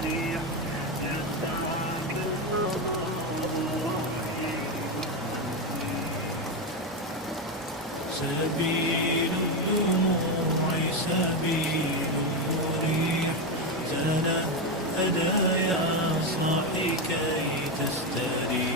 تستريح يسعك الله سبيل الدموع سبيل مريح تنهدى يا صاحي كي تستريح